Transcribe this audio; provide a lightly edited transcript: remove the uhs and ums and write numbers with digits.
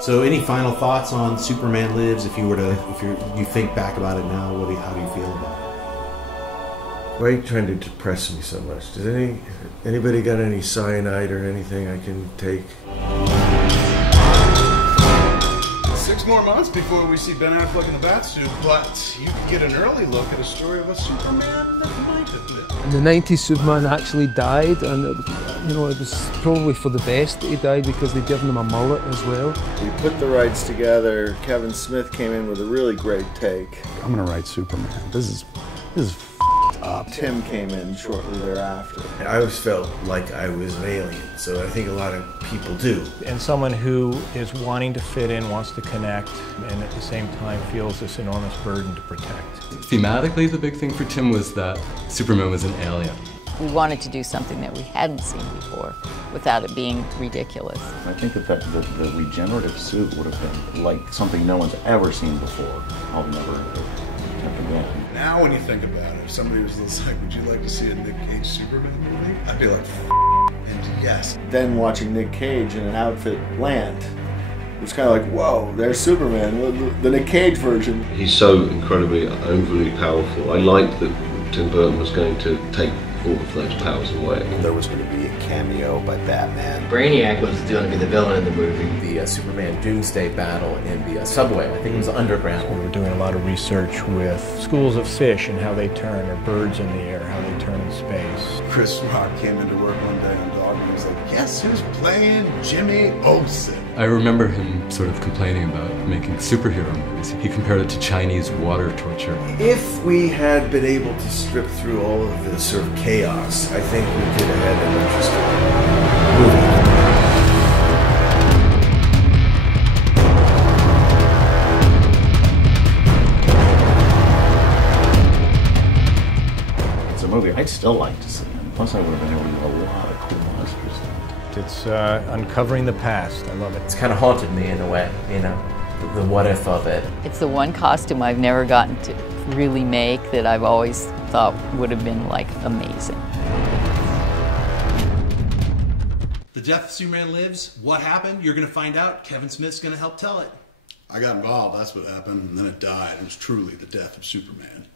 So, any final thoughts on Superman Lives? If you think back about it now, how do you feel about it? Why are you trying to depress me so much? Does anybody got any cyanide or anything I can take? 6 more months before we see Ben Affleck in the Batsuit, but you can get an early look at a story of a Superman that might have lived. In the 90s, Superman actually died, and it was probably for the best that he died because they'd given him a mullet as well. We put the rights together. Kevin Smith came in with a really great take. I'm gonna write Superman. This is up. Tim came in shortly thereafter. I always felt like I was an alien, so I think a lot of people do. And someone who is wanting to fit in, wants to connect, and at the same time feels this enormous burden to protect. Thematically, the big thing for Tim was that Superman was an alien. We wanted to do something that we hadn't seen before without it being ridiculous. I think that the regenerative suit would have been like something no one's ever seen before. I'll never attempt again. Now when you think about it, if somebody was like, would you like to see a Nick Cage Superman movie? I'd be like, and yes. Then watching Nick Cage in an outfit land, it was kind of like, whoa, there's Superman, the Nick Cage version. He's so incredibly overly powerful. I liked that Tim Burton was going to take all of those powers away. There was going to be a cameo by Batman. Brainiac was going to be the villain in the movie. The Superman Doomsday battle in the subway, I think it was underground. We were doing a lot of research with schools of fish and how they turn, or birds in the air, how they turn in space. Chris Rock came into work one day on Dog and he was like, guess who's playing Jimmy Olsen? I remember him sort of complaining about making superhero movies. He compared it to Chinese water torture. If we had been able to strip through all of this sort of chaos, I think we could have had an interesting movie. It's a movie I'd still like to see. And plus, I would have been able to do a lot of cool monsters. It's uncovering the past. I love it. It's kind of haunted me in a way, you know, the what if of it. It's the one costume I've never gotten to really make that I've always thought would have been like amazing. The Death of Superman Lives. What happened? You're going to find out. Kevin Smith's going to help tell it. I got involved, that's what happened, and then it died. It was truly the death of Superman.